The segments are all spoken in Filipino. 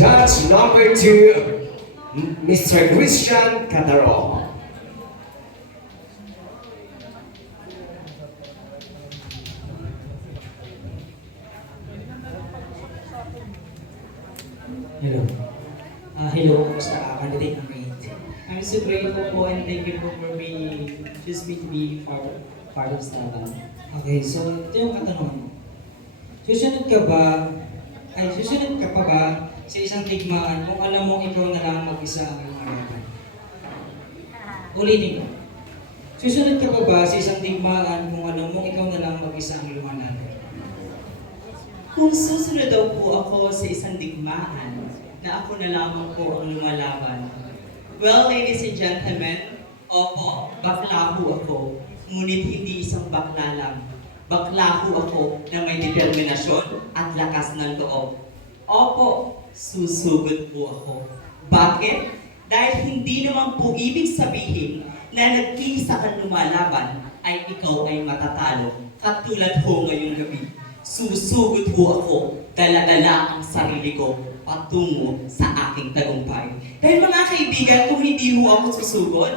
Judge number 2, Mr. Christian Cataro. Hello. Hello, kamusta candidate number 8? I'm so grateful po and thank you po for being just me to be part of Starbucks. Okay, so ito yung katanungan mo. Susunod ka pa ba sa isang tigmaan kung alam mong ikaw na lang mag-isa ang iyong harapan? Ulitin ko. Susunod ka pa ba sa isang tigmaan kung alam mong ikaw na lang mag-isa ang iyong harapan? Kung susunod daw po ako sa isang digmaan na ako na lamang po ang lumalaban. Well, ladies and gentlemen, opo, bakla po ako. Ngunit hindi isang bakla lang. Bakla po ako na may determinasyon at lakas ng loob. Opo, susugod po ako. Bakit? Dahil hindi naman po ibig sabihin na nag-iisa kang lumalaban ay ikaw ay matatalo. Katulad ho ngayong gabi. Susugod po ako, dala-dala ang sarili ko patungo sa aking tagumpay. Dahil mga kaibigan, kung hindi ho ako susugod,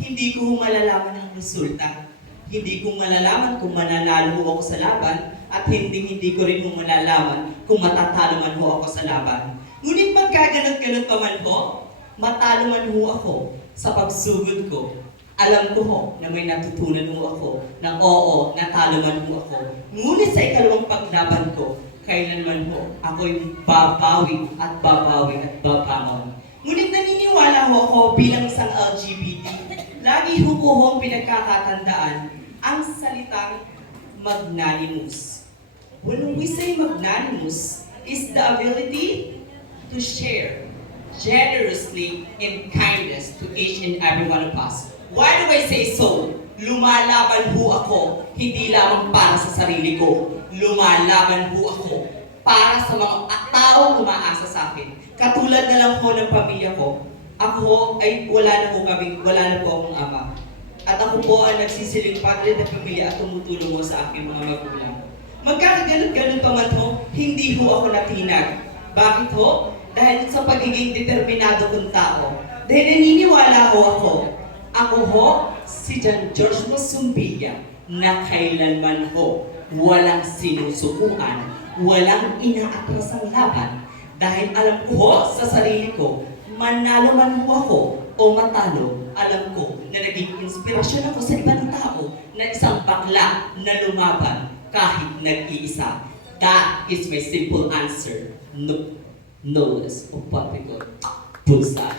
hindi ko ho malalaman ang resulta. Hindi ko malalaman kung mananalo ho ako sa laban at hindi ko rin ho malalaman kung matatalo man ho ako sa laban. Ngunit magkaganot-ganot pa man ho, matalo man ho ako sa pagsugod ko. Alam ko ho na may natutunan ho ako na oo, natalo man ho ako. Ngunit sa ikalawang paglaban ko, kailanman ho ako'y babawi at babangon. Ngunit naniniwala ho ako bilang isang LGBT. Lagi ho ko pinagkakatandaan ang salitang magnanimous. When we say magnanimous, is the ability to share generously in kindness to each and every one of us. Why do I say so? Lumalaban ho ako, hindi lamang para sa sarili ko. Lumalaban ho ako para sa mga taong umaasa sa akin. Katulad na lang ho ng pamilya ko. Ako ay wala na po akong ama. At ako po ay nagsisileng padre ng pamilya at tumutulong ho sa aking mga magulang. Magkakaganot-ganot pa man ho, hindi ho ako natinag. Bakit ho? Dahil sa pagiging determinado kong tao. Dahil naniniwala ho ako. Ako ho, si John George Masumbilla, na kailanman ho walang sinusukuan, walang inaatras ang laban. Dahil alam ko ho sa sarili ko, manalo man ho ako o matalo, alam ko na naging inspirasyon ako sa ibang tao na isang bakla na lumaban kahit nag-iisa. That is my simple answer. No. No, that's what we call bullseye.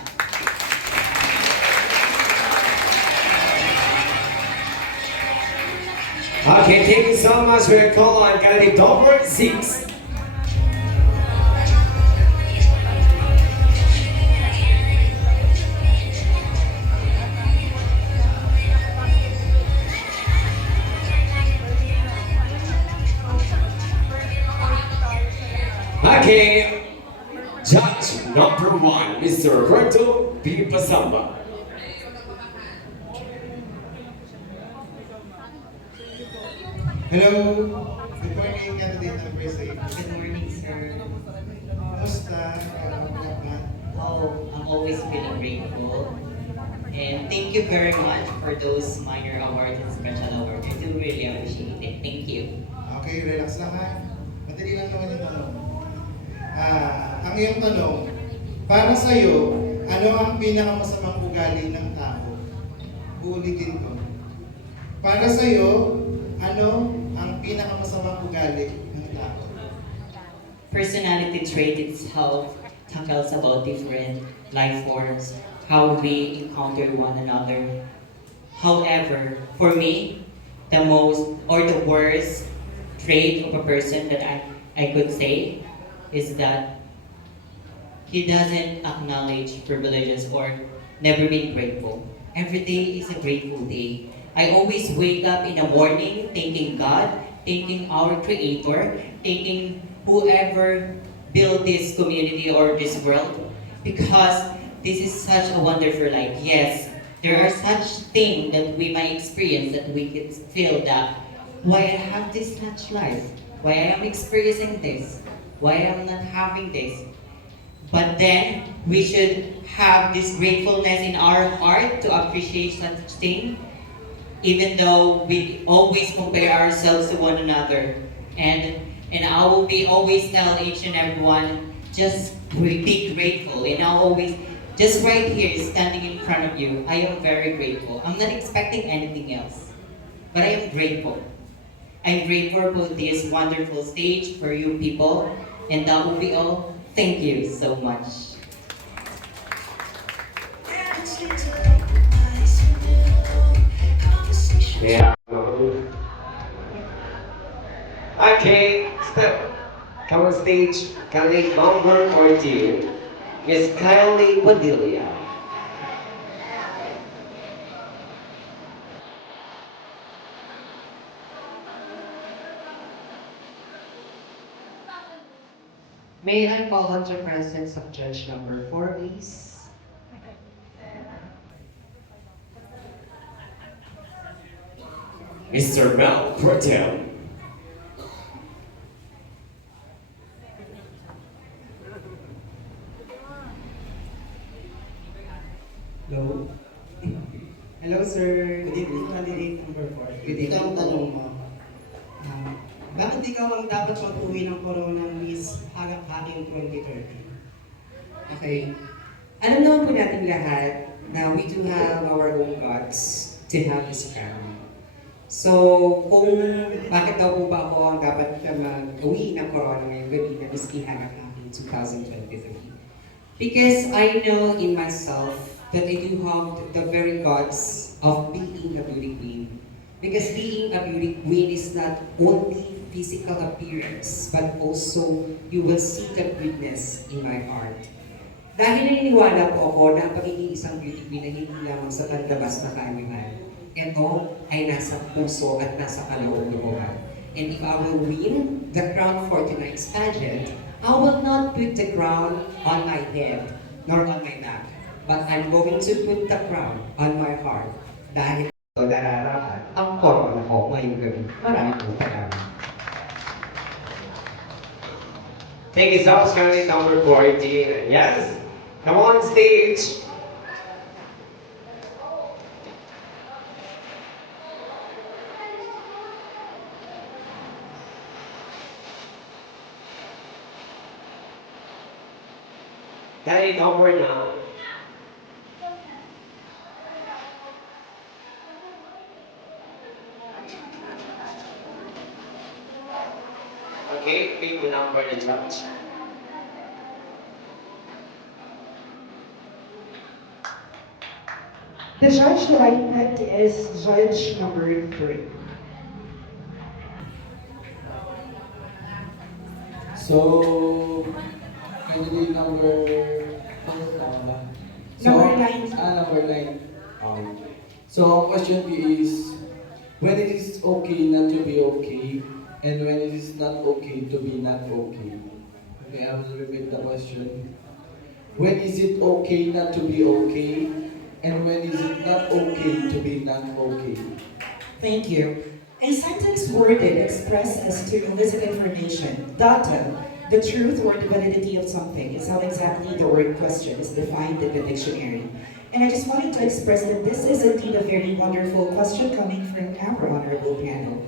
Okay, thank you so much for your call on candidate number 6. Okay, judge number 1, Mr. Roberto P. Pasamba. Hello. Good morning, candidate number 6. Good morning, sir. Kumusta? Kailangan Oh, I'm always feeling grateful. And thank you very much for those minor awards and special awards. I do really appreciate it. Thank you. Okay, relax lang ha. Madali lang naman yung tanong. Ang iyong tanong, para sa'yo, ano ang pinakamasamang ugali ng tao? Uulitin ko. Para sa'yo, ano ang pinakamasamang ugali ng tao? Personality trait itself tackles about different life forms, how we encounter one another. However, for me, the most or the worst trait of a person that I could say is that he doesn't acknowledge privileges or never been grateful. Every day is a grateful day. I always wake up in the morning thanking God, thanking our Creator, thanking whoever built this community or this world, because this is such a wonderful life. Yes, there are such things that we might experience that we can feel that why I have this such life, why I am experiencing this, why I am not having this. But then, we should have this gratefulness in our heart to appreciate such thing, even though we always compare ourselves to one another. And I will be always tell each and everyone, just be grateful. And I'll always, just right here, standing in front of you, I am very grateful. I'm not expecting anything else, but I am grateful. I'm grateful for this wonderful stage for you people, and that will be all. Thank you so much. Yeah. Okay, step. Come on stage. Candidate number 14, Miss Kylie Padilla. May I call on the presence of judge number 4, please? Mr. Mel Protel. Hello? Hello, sir. Good evening, candidate number 4. Good evening. Ito ang tanong mo. Bakit ikaw ang dapat mag-uwi ng corona Miss Hagak-Haking 2030? Okay. Alam naman po natin lahat na we do have our own gods to have this crown. So, kung bakit daw po ba ako ang dapat mag-uwi ng corona ngayong gabi na Miss Hagak-Haking 2023? Because I know in myself that I do have the very gods of being a beauty queen. Because being a beauty queen is not only physical appearance, but also you will see the goodness in my heart. Dahil naniniwala po ako na ang pagiging isang beauty queen ay hindi lamang sa panlabas na kaaniman. Ito ay nasa puso at nasa kaloob-looban. And if I will win the crown for tonight's pageant, I will not put the crown on my head, nor on my back. But I'm going to put the crown on my heart. Dahil ito nararapat ang corona ko ngayong gabi. Maraming po salamat. Thank you so much, candidate number 14. Yes, come on stage. Candidate number 9. Okay, pick the number and judge. The judge that I picked is judge number 3. So, candidate number... tama ba? Number 9. Number 9. So, ang question is, when it is okay not to be okay, and when it is not okay to be not okay? Okay, I will repeat the question. When is it okay not to be okay, and when is it not okay to be not okay? Thank you. A sentence worded expressed as to elicit information, data, the truth or the validity of something is how exactly the word question is defined in the dictionary. And I just wanted to express that this is indeed a very wonderful question coming from our honorable panel.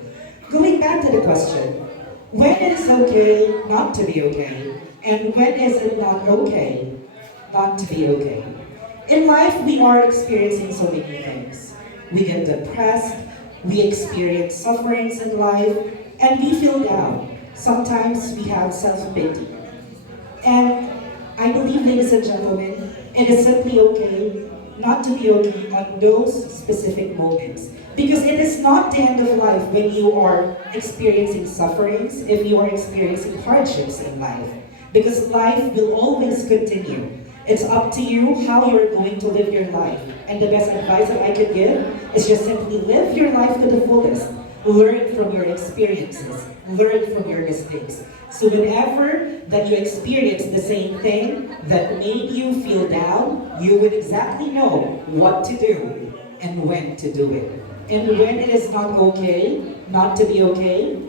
Going back to the question, when is okay not to be okay, and when is it not okay not to be okay? In life, we are experiencing so many things. We get depressed, we experience sufferings in life, and we feel down. Sometimes we have self-pity. And I believe, ladies and gentlemen, it is simply okay not to be okay on those specific moments. Because it is not the end of life when you are experiencing sufferings, if you are experiencing hardships in life. Because life will always continue. It's up to you how you're going to live your life. And the best advice that I could give is just simply live your life to the fullest. Learn from your experiences. Learn from your mistakes. So whenever that you experience the same thing that made you feel down, you would exactly know what to do and when to do it. And when it is not okay, not to be okay,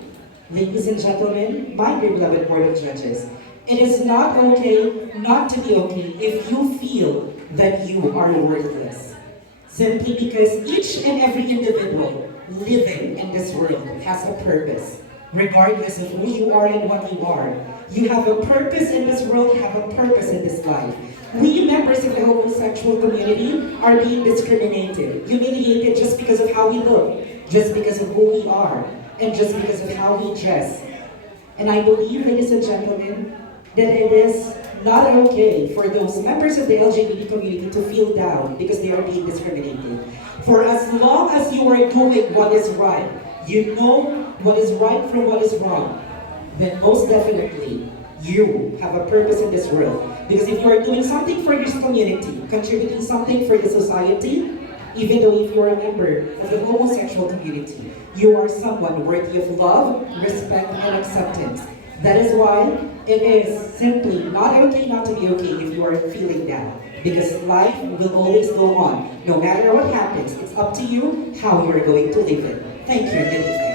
ladies and gentlemen, my dear beloved Board of Judges, It is not okay not to be okay if you feel that you are worthless. Simply because each and every individual living in this world has a purpose, regardless of who you are and what you are. You have a purpose in this world, you have a purpose in this life. We members of the homosexual community are being discriminated, humiliated just because of how we look, just because of who we are, and just because of how we dress. And I believe, ladies and gentlemen, that it is not okay for those members of the LGBT community to feel down because they are being discriminated. For as long as you are doing what is right, you know what is right from what is wrong, then most definitely you have a purpose in this world. Because if you are doing something for this community, contributing something for the society, even though if you are a member of the homosexual community, you are someone worthy of love, respect, and acceptance. That is why it is simply not okay not to be okay if you are feeling down. Because life will always go on. No matter what happens, it's up to you how you are going to live it. Thank you. Good evening.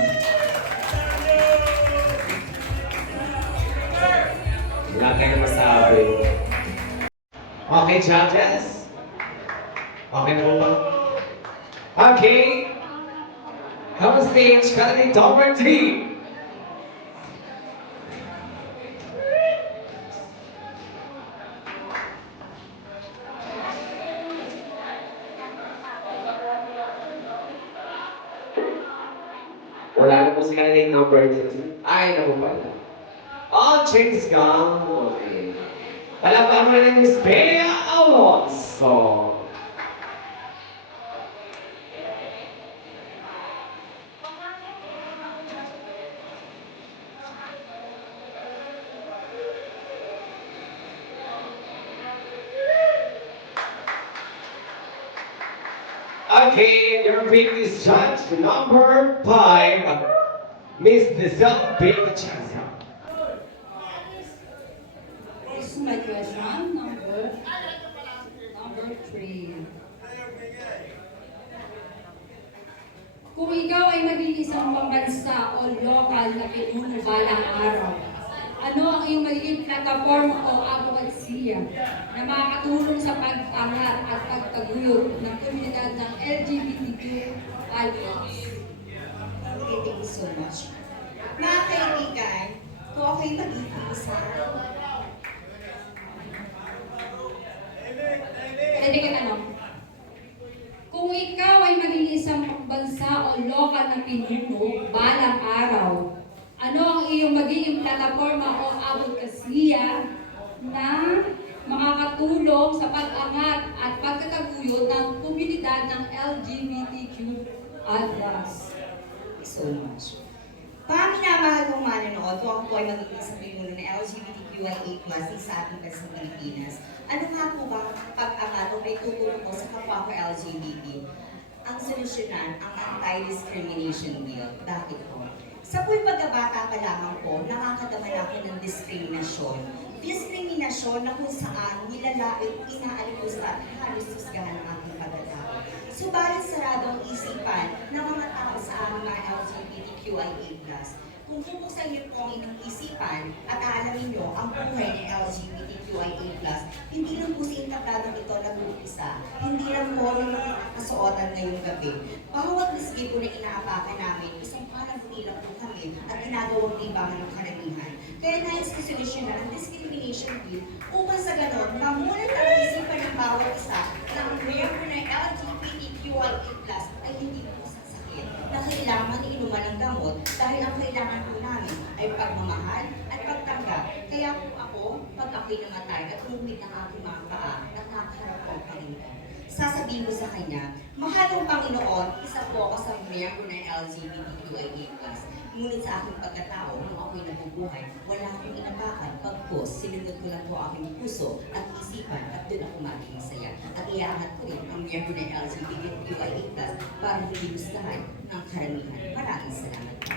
Wala tayong masabi. Okay, judges? Okay na ba? Okay. Come on stage, candidate number 3. Wala na po si candidate number 2. Ay, naku pala. All chicks gone. Okay. Palabang mo na ni Miss Bea Alonso. Okay, your pick is judge number 5, Miss Lizelle Bicachasa. This is my question, number 3. Kung ikaw ay maging isang pambansa o lokal na pinuno balang araw, ano ang iyong magiging plataforma o advocacy na makakatulong sa pag-angat at pagtaguyod ng komunidad ng LGBTQ+. Okay, thank you so much. Mga kaibigan, kung ako'y magiging isa, Pwede ka tanong. Kung ikaw ay maging isang bansa o lokal na pinuno balang araw, ano ang iyong magiging plataforma o advokasya na makakatulong sa pag-angat at pagtataguyod ng komunidad ng LGBTQ+. so much. Mga minamahal kong manonood, kung ako po ay magiging sa pinuno ng LGBTQIA+ sa ating bansang Pilipinas, ano nga po ba ang pag-angat o may tutulong po sa kapwa ko LGBT? Ang solusyonan, ang anti-discrimination bill. Bakit po? Sa po'y pagkabata pa lamang po, nakakadaman ako ng diskriminasyon. Diskriminasyon na kung saan nilalait, inaalipusta at halos husgahan ng aking pagkatao. Subalit sarado ang isipan ng mga tao sa aming mga LGBTQIA+. Kung bubuksan niyo po ang inyong isipan at aalamin niyo ang buhay ng LGBTQIA+, hindi lang po sa intabladong ito nag-uumpisa, hindi lang po ng mga kasuotan ngayong gabi. Bawat lisgi po na inaapakan namin, isang panagunilang po kami at ginagawang libangan ng karamihan. Kaya nais ko solusyonan ang discrimination bill upang sa ganon, mamulat ang isipan ng bawat isa na ang miyembro ng LGBTQIA+ ay hindi po sasakit na kailangan inuman ng gamot dahil ang kailangan po namin ay pagmamahal at pagtanggap. Kaya po ako, pag ako'y namatay at humit ang aking mga paa at nakaharap ko ang Panginoon, sasabihin ko sa Kanya, Mahalong Panginoon, isa po ako sa miyembro ng LGBTQIA+. Ngunit sa aking pagkatao, nung ako'y nabubuhay, wala akong inapakan. Pagpos, sinunod ko lang po aking puso at isipan at doon ako maging masaya. At iaangat ko rin ang miyembro ng LGBTQIA+ para hindi gustahan ng karamihan. Maraming salamat po.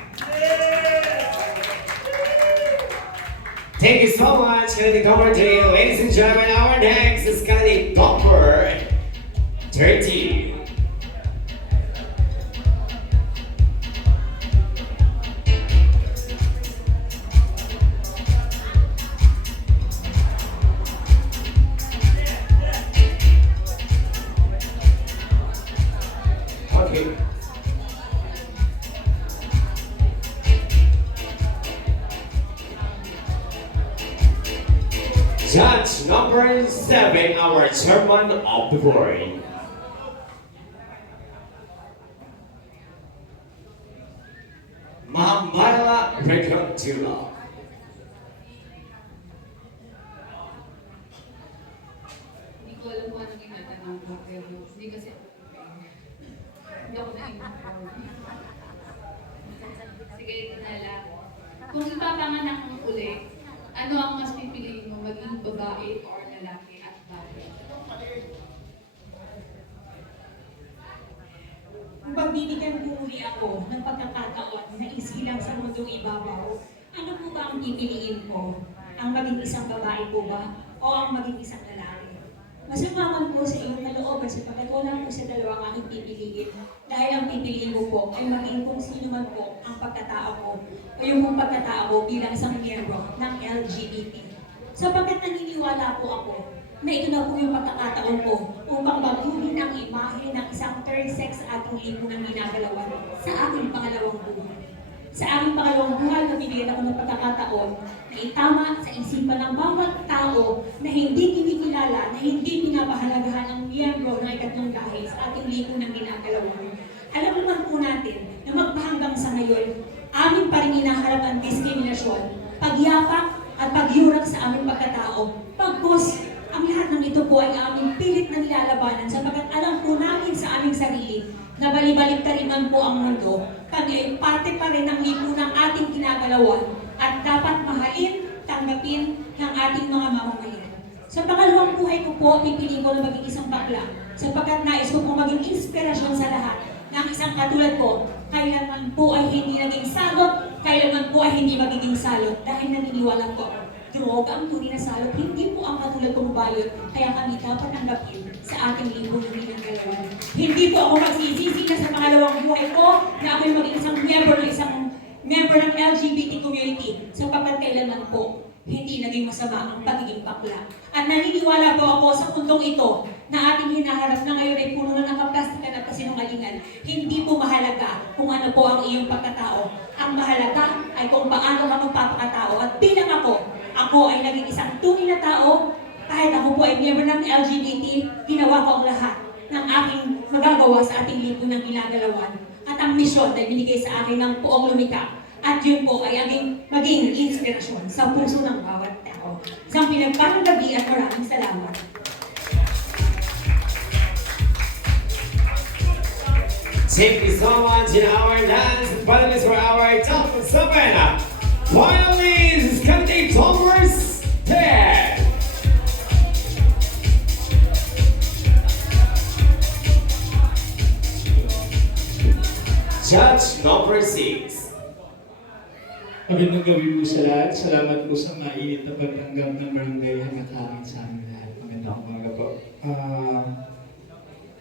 Thank you so much, candidate number 3. Ladies and gentlemen, our next is candidate number 30. Judge number 7, our chairman of the board. Ma'am Myla Recantula. Hindi ko alam kung ano ginatanong ko, pero hindi kasi ako prepared. Hindi ako na-inform. Sige, ito na lang. Kung ipapanganak mo ulit, ano ang mas pipiliin mo, maging babae or lalaki at bakit? Kung pagbibigyan ko uli ako ng pagkakataon na isilang sa mundong ibabaw, ano po ba ang pipiliin ko? Ang maging isang babae po ba? O ang maging isang lalaki? Masamaman po sa iyong kalooban sapagkat wala po sa dalawang aking pipiliin. Dahil ang pipiliin ko po ay maging kung sino man po ang pagkatao ko o yung pong pagkatao ko bilang isang miyembro ng LGBT. Sapagkat naniniwala po ako na ito na po yung pagkakataon ko upang baguhin ang imahe ng isang third sex sa ating lipunang ginagalawan sa aking pangalawang buhay. Sa aking pangalawang buhay, nabibigyan ako ng pagkakataon na itama sa isipan ng bawat tao na hindi kinikilala, na hindi pinapahalagahan ang miyembro ng ikatlong dahil sa ating lipunang ginagalawan. Alam naman po natin na magpahanggang sa ngayon, amin pa rin inaharap ang diskriminasyon, pagyapak at pagyurak sa aming pagkatao. Pagkos, ang lahat ng ito po ay aming pilit na nilalabanan sapagkat alam po namin sa aming sarili na balibaliktarin man po ang mundo, kami ay parte pa rin ng lipunang ating kinagalawan at dapat mahalin, tanggapin ng ating mga mamamayan. Sa pangalawang buhay ko po, pipiliin ko na maging isang bakla sapagkat nais ko po maging inspirasyon sa lahat ng isang katulad ko, kailanman po ay hindi naging salot, kailanman po ay hindi magiging salot dahil naniniwala ko. Droga ang tunay na salot, hindi po ang katulad kong bayot, kaya kami dapat tanggapin sa ating libong ng ginagalawan. Hindi po ako magsisisi na sa pangalawang buhay ko na ako'y maging isang member ng LGBT community sapagkat kailanman po hindi naging masama ang pagiging bakla. At naniniwala po ako sa mundong ito na ating hinaharap na ngayon ay puno na ng kaplastikan at kasinungalingan. Hindi po mahalaga kung ano po ang iyong pagkatao. Ang mahalaga ay kung paano ka magpapakatao. At bilang ako ay naging isang tunay na tao. Kahit ako po ay member ng LGBT, ginawa ko ang lahat ng aking magagawa sa ating lipunang ginagalawan. At ang misyon ay binigay sa akin ng Poong Lumikha. At yun po ay maging inspirasyon sa puso ng bawat tao. Isang pinagparang gabi at maraming salamat. Thank you so much in our dance finalists for our top 7. Finalists, candidate numbers 10. Judge number 6. Magandang gabi po sa lahat. Salamat po sa mainit na pagtanggap ng barangay Hanakakin sa amin lahat. Magandang umaga po.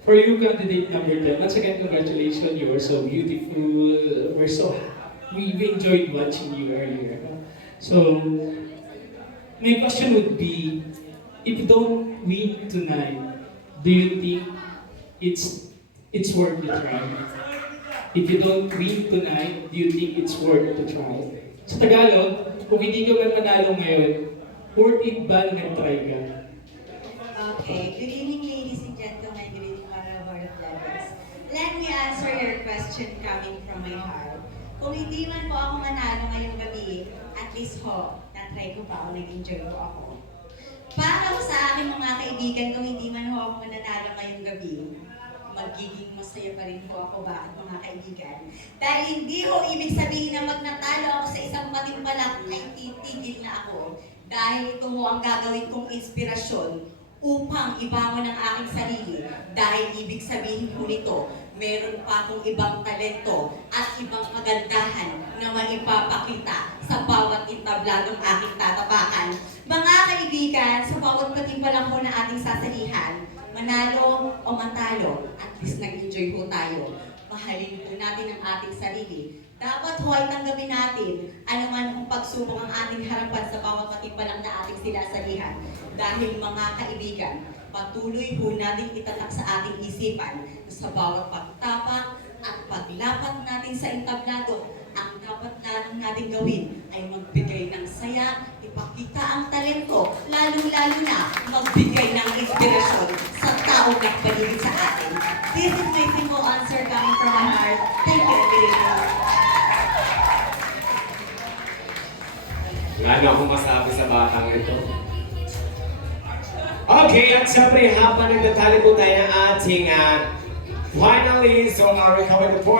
For you, candidate number 10, once again, congratulations. You are so beautiful. We enjoyed watching you earlier. So, my question would be, if you don't win tonight, do you think it's worth the try? If you don't win tonight, do you think it's worth the try? Sa Tagalog, kung hindi ka man manalo ngayon, worth it ba na nag-try ka? Okay, good evening ladies and gentlemen, good evening mga board of levels. Let me answer your question coming from my heart. Kung hindi man po ako manalo ngayong gabi, at least na-try ko pa ako, nag-enjoy po ako. Para sa aking mga kaibigan, kung hindi man ako mananalo ngayong gabi, magiging masaya pa rin po ako. Bakit mga kaibigan? Dahil hindi ho ibig sabihin na magnatalo ako sa isang matimpalang ay titigil na ako. Dahil ito ho ang gagawin kong inspirasyon upang ibangon ang aking sarili. Dahil ibig sabihin po nito, meron pa akong ibang talento at ibang kagandahan na maipapakita sa bawat intabladong aking tatapakan. Mga kaibigan, sa bawat patimpalang ho na ating sasalihan, manalo o matalo, at least nag-enjoy po tayo. Mahalin po natin ang ating sarili. Dapat ho ay tanggapin natin anuman kung pagsubok ang ating harapan sa bawat patimpalang na ating sinasalihan. Dahil mga kaibigan, patuloy po natin itatak sa ating isipan na sa bawat pagtapak at paglapat natin sa entablado, ang dapat natin gawin ay magbigay ng saya kaya ipakita ang talento, lalong-lalo na magbigay ng inspirasyon sa taong nagpaligid sa atin. This is my simple answer coming from my heart. Thank you, Emilio. Wala na akong masabi sa batang ito. Okay, at syempre habang nagtatali po tayo ng ating finalists o our recovered